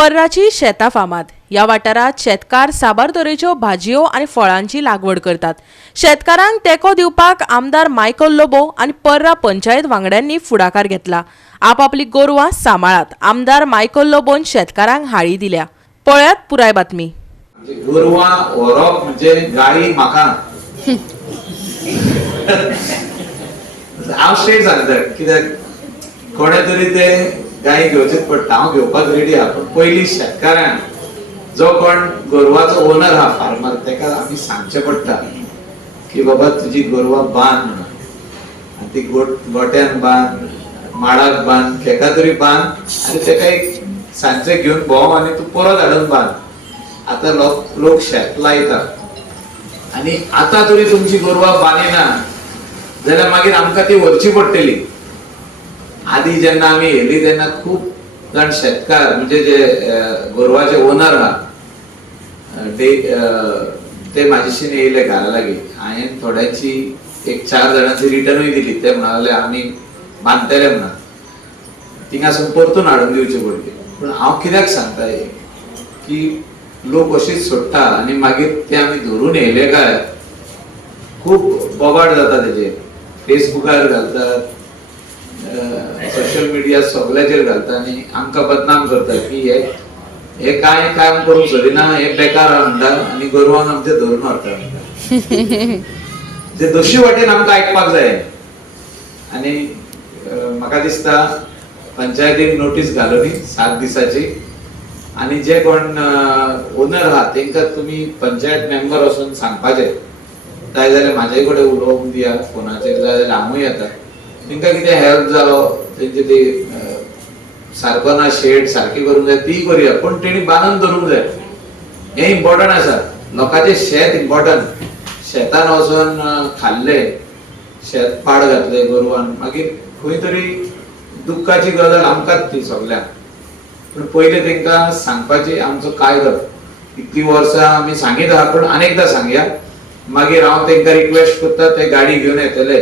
पर्राची शेतां फामाद. ह्या वाठारात शेतकार साबार तरेच्यो भाजयो आनी फळांची लागवड करतात. शेतकारांक तेंको दिवपाक आमदार मायकल लोबो आनी पर्रा पंचायत वांगड्यांनी फुडाकार घेतला. आपापली गोरवां सांबाळात. आमदार मायकल लोबोन शेतकारांक हाळी दिल्या. पळयात पुराय बातमी. गोरवां व्हरप म्हणजे गाडी म्हाका हांव स्ट्रेट सांगता, कित्याक कोणे तरी ते गायी घेवचेच पडटा. हांव घेवपाक रेडी आहा, पण पयलीं शेतकारांक जो कोण गोरवाचो ओनर आहा, फार्मर, तेका आमी सांगचें पडटा की बाबा तुजी गोरवां बांद म्हणून. आनी ती गोट्यान बांद, माडाक बांद, खेका तरी बांद, आनी तेका एक सांजचे घेवन भोंव आनी तूं परत हाडून बांद. आता लोक शेत लायतात आनी आता तरी तुमची गोरवां बांदिना जाल्यार मागीर आमकां ती व्हरची पडटली. आदी जेन्ना आमी येयली तेन्ना खूब जाण शेतकार म्हणजे जे गोरवाचे ओनर आहा ते म्हाजेशीन येयले घरा लागीं. हांवें थोड्यांची एक 4 जाणांची रिटर्नूय दिली. ते म्हणाले आमी बांदतले म्हणून, थिंगासून परतून हाडून दिवचे पडले. पूण हांव कित्याक सांगता की लोक अशीच सोडटा आनी मागीर ते आमी धरून येयले काय खूब बोबाड जाता. तेजेर फेसबुकार घालतात, सोशल मिडिया सगळ्याचेर घालता आनी आमकां बदनाम करता की हे कांय काम करूंक सोदिना, हे बेकार म्हणटा आनी गोरवांक आमचे धरून व्हरता म्हणटा. ते दोशी वाटेन आमकां आयकपाक जाय. आनी म्हाका दिसता पंचायतीक नोटीस घालुनी 7 दिसाची, आनी जे कोण ओनर आहा तांकां तुमी पंचायत मेंबर वचून सांगपाचें. जाय जाल्यार म्हाजे कडेन उलोवंक दिया फोनाचेर, जाय जाल्यार हांवूय येता. तांकां कितें हेल्प जालो, तेंचे ती सारको ना शेड सारकी करूंक जाय ती करया, पूण तेणी बांदून धरूंक जाय. हें इम्पॉर्टंट आसा. लोकांचें शेत इम्पॉर्टंट. शेतान वचून खाल्ले, शेत पाड घातले गोरवान, मागीर खंय तरी दुख्खाची गजाल आमकांच ती सगळ्यांक. पण पहिले तांकां सांगपाची आमचो कायदो. इतली वर्सां आमी सांगीत आहा, पूण अनेकदां सांगया. मागीर हांव तांकां रिक्वेस्ट करता ते गाडी घेवन येतले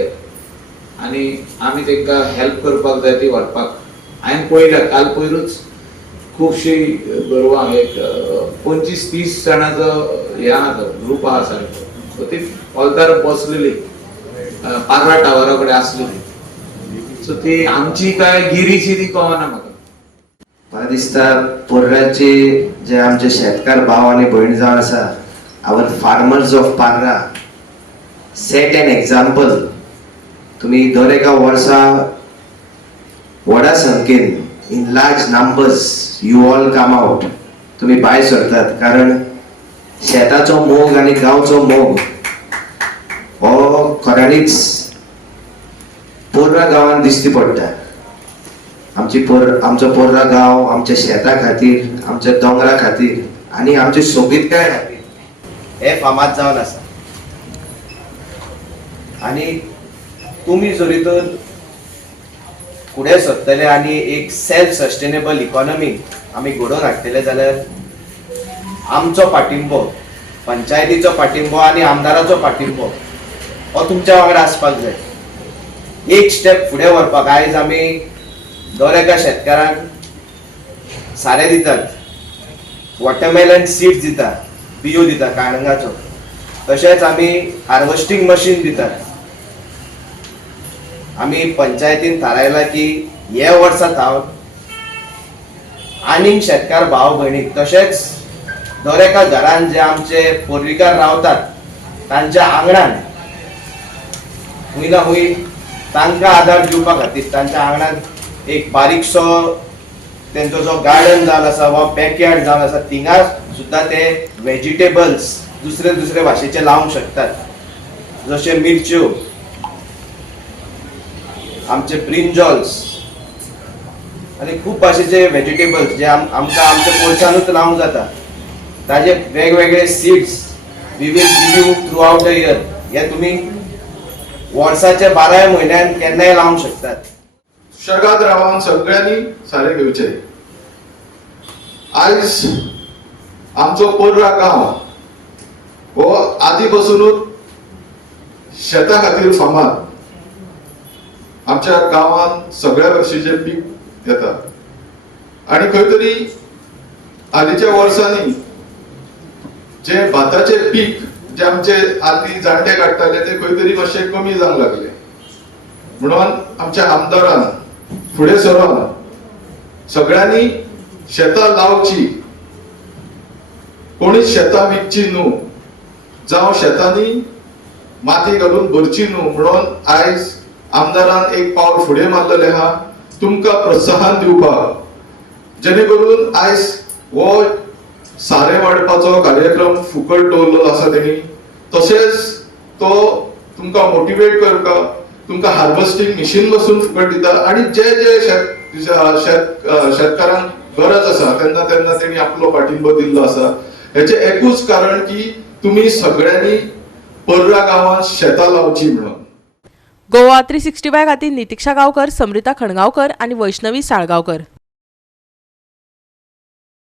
आनी आमी तांकां हेल्प करपाक जाय ती व्हरपाक. हांवें पळयल्या काल पयरूच खुबशीं गोरवां, एक 25-30 जाणांचो हे आहा, तो ग्रूप आहा सारको. सो ती हॉलदार बसलेली पार्रा टावरा कडेन आसलेली. सो ती आमची काय गिरीची ती कळना म्हाका. म्हाका दिसता पर्राचे जे आमचे शेतकार भाव आनी भयण जावन आसा, our farmers of Parra set an example. तुम्ही दर एका वर्सा व्हडा संख्येन in large numbers you all come out, तुम्ही भायर सरतात. कारण शेताचो मोग आनी गांवचो मोग हो खऱ्यांनीच पर्रा गांवांत दिश्टी पडटा. आमचो पर्रा गांव आमच्या शेता खातीर, आमच्या दोंगरा खातीर आनी आमच्या सोबीतकाय खातीर हे फामाद जावन आसा. आनी तुमी जर तर फुडें सरतले आनी एक सेल्फ सस्टेनेबल इकॉनॉमी आमी घडोवन हाडटले जाल्यार आमचो पाठिंबो, पंचायतीचो पाठिंबो आनी आमदाराचो पाठिंबो हो तुमच्या वांगडा आसपाक जाय. एक स्टेप फुडें व्हरपाक आयज आमी दर एका शेतकारांक सारें दितात, वॉटरमेलन सीड्स दितात, बियो दितात काणंगाचो. तशेंच आमी हार्वेस्टिंग मशीन दितात. आमी पंचायतीन थारायला की हे वर्सा हांव आनीक शेतकार भाव भयणीक, तशेंच दर एका घरान जे आमचे पोर्विकार रावतात तांच्या आंगणान खंय ना खंय तांकां आदार दिवपा खातीर तांच्या आंगणान एक बारीकसो तेंचो जो गार्डन जावन आसा वा बॅकयार्ड जावन आसा, थिंगा सुद्दां ते व्हेजिटेबल्स दुसरे भाशेचे लावंक शकतात. जशे मिरच्यो, आमचे ब्रिंजॉल्स आनी खूब भाशेचे व्हेजिटेबल्स जे आमकां आमच्या पोरसानूच लावंक जाता. ताजे वेगवेगळे seeds we will give you throughout the year. हे तुमी वर्साच्या 12 म्हयन्यान केन्नाय लावंक शकतात. शगात रावन सगळ्यांनी सारे घेवचे. आयज आमचो पर्रा गांव हो आदी पासूनच शेता खातीर फामाद. आमच्या गांवांत सगळ्या वर्षीचे पीक येता आणि खंय तरी हालींच्या वर्सांनी जे भाताचे पीक जे आमचे आदली जाणटे काडटाले ते खंय तरी मातशे कमी जावंक लागले. म्हणून आमच्या आमदारान फुडें सरून सगळ्यांनी शेतां लावची, कोणीच शेतां विकची न्हू, जावं शेतांनी माती घालून भरची न्हू म्हणून आयज आमदारान एक पावल फुडें मारलेले आहा तुमकां प्रोत्साहन दिवपाक, जेणे करून आयज हो सारें वाडपाचो कार्यक्रम फुकट दवरलेलो आसा तेणी. तशेंच तो तुमकां मोटिवेट करपाक तुमकां हार्वेस्टिंग मिशीन बसून फुकट दिता आणि जे जे शेतकारांक गरज आसा तेन्ना तेन्ना तेणी आपलो पाठिंबो दिल्लो आसा. हेचे एकूच कारण की तुम्ही सगळ्यांनी पर्रा गांवांत शेतां लावची म्हणून. गोवा 365 खातीर नितीक्षा गांवकर, समृता खणगांवकर आनी वैष्णवी साळगांवकर.